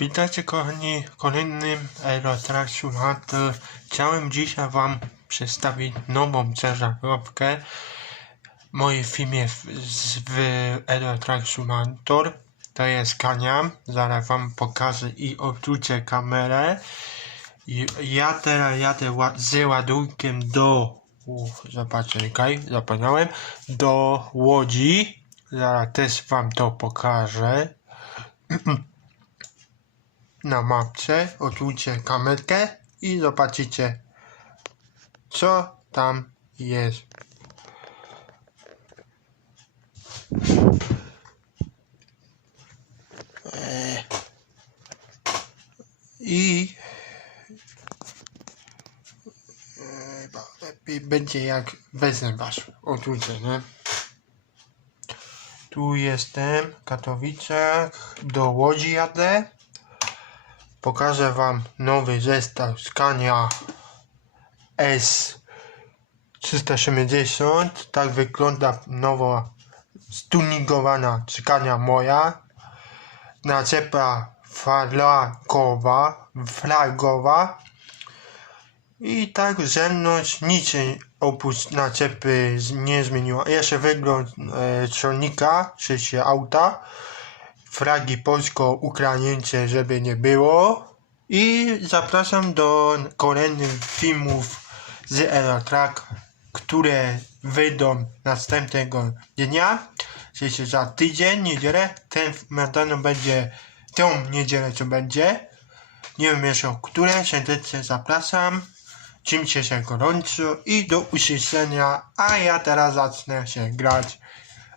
Witajcie kochani w kolejnym Aerotrack Simulator. Chciałem dzisiaj wam przedstawić nową ciężarówkę w mojej filmie w, w Aerotrack Simulator. To jest Kania. Zaraz wam pokażę i odwrócę kamerę. Ja teraz jadę z ładunkiem do... U, zobaczcie, zapomniałem. Do Łodzi. Zaraz też wam to pokażę na mapce, odłóżcie kamerkę i zobaczycie, co tam jest. Eee. I eee, lepiej będzie jak wezmę was, odwrócę, nie? Tu jestem, Katowice, do Łodzi jadę. Pokażę Wam nowy zestaw Scania S370. Tak wygląda nowa stuningowana Scania moja. Naczepa flagowa, flagowa. I tak zewnątrz nic oprócz naczepy nie zmieniło. Jeszcze wygląd e, silnika, czy się auta flagi polsko-ukraińskie, żeby nie było. I zapraszam do kolejnych filmów z Aerotrack, które wyjdą następnego dnia, czyli za tydzień, niedzielę. Ten materiał będzie tą niedzielę, co będzie. Nie wiem jeszcze o które, serdecznie zapraszam. Czymcie się gorąco i do usłyszenia, a ja teraz zacznę się grać.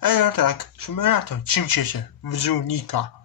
Aerotrack, simulator, czymcie się w żółnika.